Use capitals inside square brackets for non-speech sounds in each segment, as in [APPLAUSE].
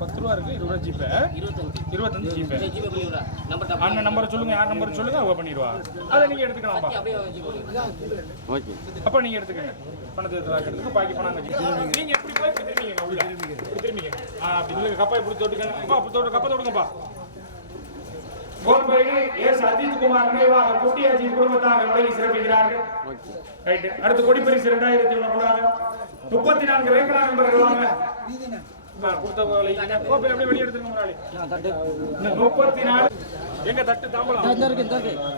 பத்து ரூபா இருக்கு இருபது ரூபா ஜிபே இருபத்தஞ்சு இருபத்தஞ்சு ஜிபே ஜிபே பண்ணிவிடா அண்ணன் நம்பர் சொல்லுங்க யார் நம்பர் சொல்லுங்க அவங்க பண்ணிடுவா. அதை நீங்க எடுத்துக்கலாம்ப்பா. ஓகே அப்ப நீங்க எடுத்துக்கங்க. பணத்தை எடுத்துக்க பாக்கி பணம் நீங்க எப்படி போய் திரும்பிங்க உள்ள. திரும்பிங்க ஆ அப்படி இல்ல கப்பை இப்படி தொட்டுக்கங்க. அப்பா அப்படி தொட்டு கப்பை தொடுங்கப்பா. கோல்பையில் எஸ் அஜித் குமார் நினைவாக குட்டியாச்சி குடும்பத்தார் உலகை சிறப்பிக்கிறார்கள். ஓகே அடுத்து கொடிப்பரிசு இரண்டாயிரத்தி ஒன்று முப்பத்தி நான்கு ரேக்கலா நண்பர்கள் வாங்க. முப்பத்தி நாலு. எங்க தட்டு தாம்பலம் ஆ ஓகே ராஜா ஆ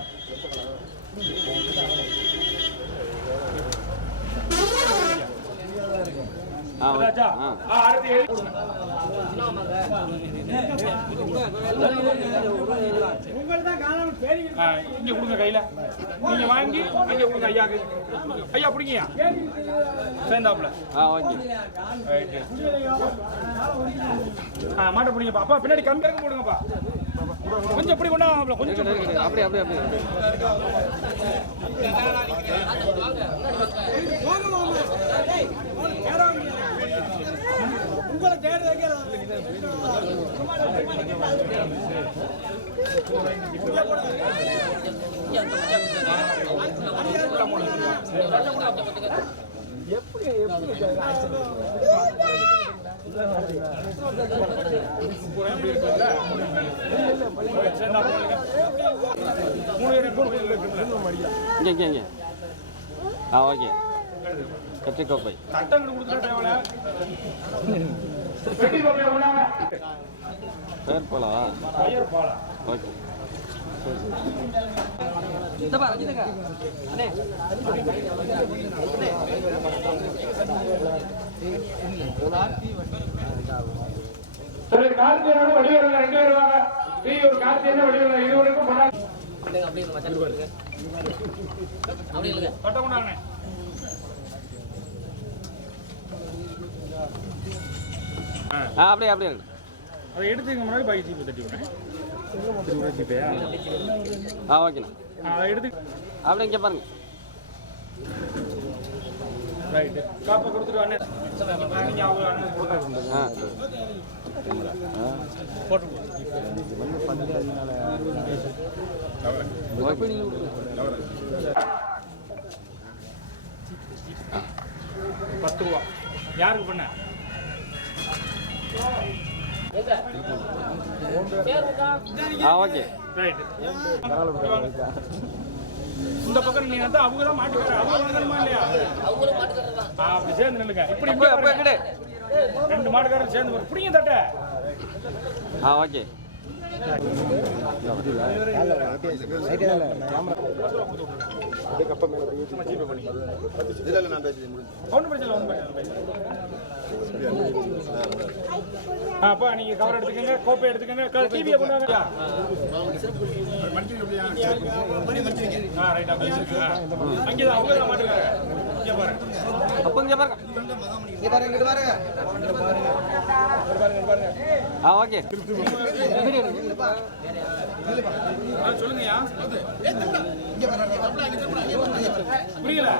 ஆ, அடுத்து எழுதி ஆ, இங்க கொடுங்க கையில நீங்க வாங்கி அங்க கொடுங்க ஐயாக்கு ஐயா பிடிங்கயா சேர்ந்தாப்புல ஆ மாட்டை பிடிங்கப்பா அப்பா பின்னாடி கம்பி இறங்க போடுங்கப்பா கொஞ்சம் இப்படி கொண்டாங்க கொஞ்சம் இப்படி கொண்டு அப்படியே அப்படியே அப்படியே இங்கே இங்கே ஆ ஓகே. கத்திரிக்கோப்பை தட்டங்கள் கொடுத்துட்டா கொண்டாங்க. பேர் பாலா. ஓகே கார்த்தியனோட ரெண்டு வாங்க. இருவருக்கும் அப்படியே மச்சான் அப்படியே இல்லைங்க கொண்டாங்கண்ணே. ஆ, ஆ அப்படியே அப்படியே இருக்கு. அதை எடுத்துக்க முன்னாடி பாக்கி ஜிபே தட்டி விடுறேன். ஜிபேயா ஆ? ஓகேண்ணா அதை எடுத்து அப்படியே இங்கே பாருங்க. ரைட்டு. காப்பை கொடுத்துட்டு அவங்க அண்ணன் ஆ பத்து ரூபா. யாருக்கு பண்ண? ஆ ஓகே. இந்த பக்கம் நீங்க வந்து அவங்க தான் மாட்டுக்கார அவங்க வாங்கணுமா இல்லையா? அவங்களும் ஆ, அப்படி சேர்ந்து நில்லுங்க. இப்படி இப்படி ரெண்டு மாட்டுக்காரர் சேர்ந்து பாருங்க. பிடிங்க தட்டை. ஆ ஓகே. அப்பா நீங்க கவர் எடுத்துக்கங்க கோப்பை எடுத்துக்கங்க டிவியை கொண்டாங்க. அங்கேதான் அவங்க பாருங்க அப்போ இங்கே பாருங்க. இங்க பாருங்க இங்க பாருங்க. ஆ ஓகே. ஆ சொல்லுங்கய்யா புரியல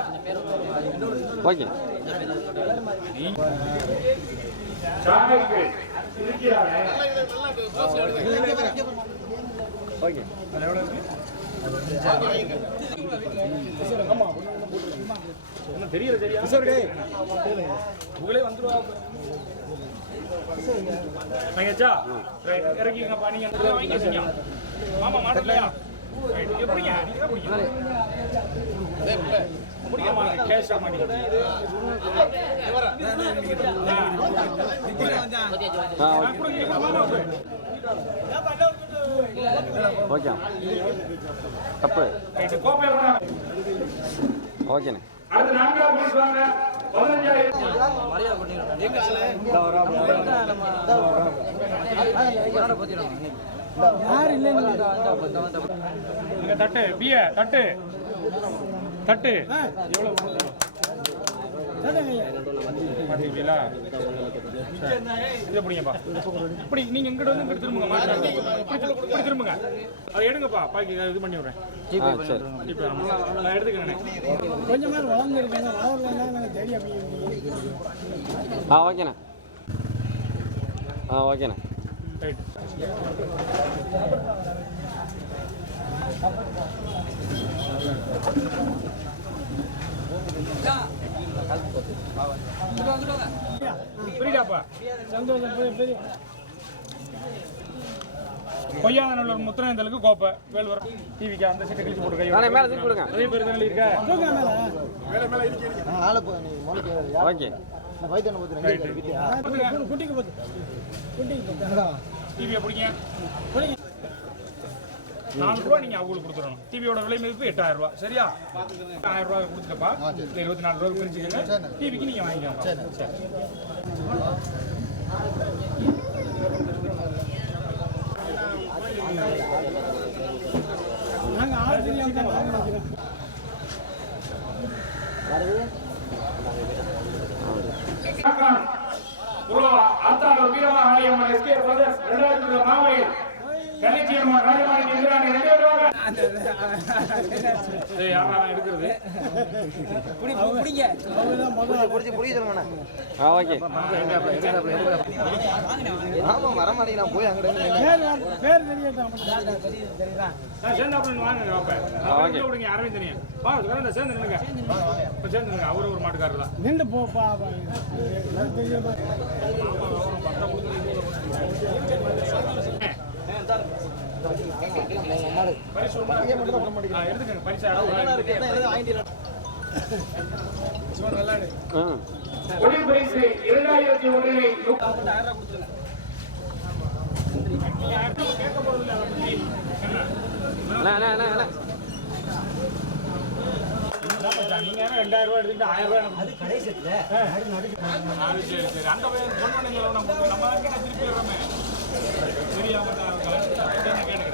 ஓகே. ஓகே. ஆமா தெரியல சரியா உங்களே வந்துருவா வாங்கியாச்சா ரைட் இறக்கிங்கப்பா நீங்க அந்த வாங்கி. வச்சுங்க ஆமா மாடலையா எப்படிங்க நீங்க தான் ஆ ஓகே மாமா தப்பு. ஓகேண்ணே அடுத்து நான்காவது பரிசு வாங்க. பதினஞ்சாயிரம். தட்டு பிய தட்டு. தட்டு. எவ்வளவு சரி. இதை பிடிங்கப்பா இப்படி நீங்க இங்கிட்ட வந்து இங்கிட்டு திரும்புங்க மாட்டுறாங்க இப்படி திரு- இப்படி திரும்புங்க. அதை எடுங்கப்பா பாக்கி இது பண்ணி விடுறேன் எடுத்துக்கிறேன். ஆ ஓகேண்ணே. ஆ ஓகேண்ணே. ரைட் புரியுதாப்பா பொய்யாதநல்லூர் முத்திரந்தலுக்கு கோப்பை. வேல்வர் டிவிக்கு அந்த சீட்டை கழிச்சு போட்டு கை நானே மேலே தூக்கி கொடுங்க. நிறைய பேர் தானே இருக்கா? தூக்கம் மேல. ஓகே. குட்டிக்கு போது குட்டிக்கு போது டிவியை பிடிங்க. பிடிங்க. நாலு ரூபா நீங்க அவங்களுக்கு கொடுத்துடணும். டிவியோட விலை மதிப்பு எட்டாயிரம் ரூபா சரியா? ஆயிரம் ரூபாய் கொடுத்துட்டப்பா. இந்த இருபத்தி நாலு ரூபா பிரிச்சுக்கோங்க டிவிக்கு நீங்க வாங்கிக்கோங்க சரி நாங்க ஆள் தெரியாம தான் வாங்க நினைக்கிறோம் குரு ஆத்தாளர் வீரமா ஆலயம்மன் எஸ்கே பிரதர்ஸ் ரெண்டாயிரத்தி மாமையில் கலிச்சியம்மன் ராஜமாணி எந்திராணி ரெண்டு பேர் வாங்க [LAUGHS] ஏய் யாரா நான் எடுக்கிறது? அவங்க தான் முதல்ல ஆ ஓகே. பேர் யார்? பேர் தெரியட்டும் நான் சேர்ந்தாப்புல வாங்க வாப்ப ஓகே. விடுங்க அரவிந்த் தனியா வா கரண்ட சேர்ந்து நின்னுங்க இப்ப சேர்ந்து நின்னுங்க அவரு ஒரு மாட்டுக்காரர் தான் நின்று போ பா பா. எல்லாம் தெரியாம பரிசு ஒண்ணா இருக்கு. ஆ, எடுத்துக்கங்க பரிசு இரண்டாயிரத்தி கேட்க நீங்க ரெண்டாயிரம் ரூபாய் எடுத்துக்கிட்டு ஆயிரம் ரூபாய் அது கடை செட்ல சரி திருப்பி வர்றோமே கேட்டு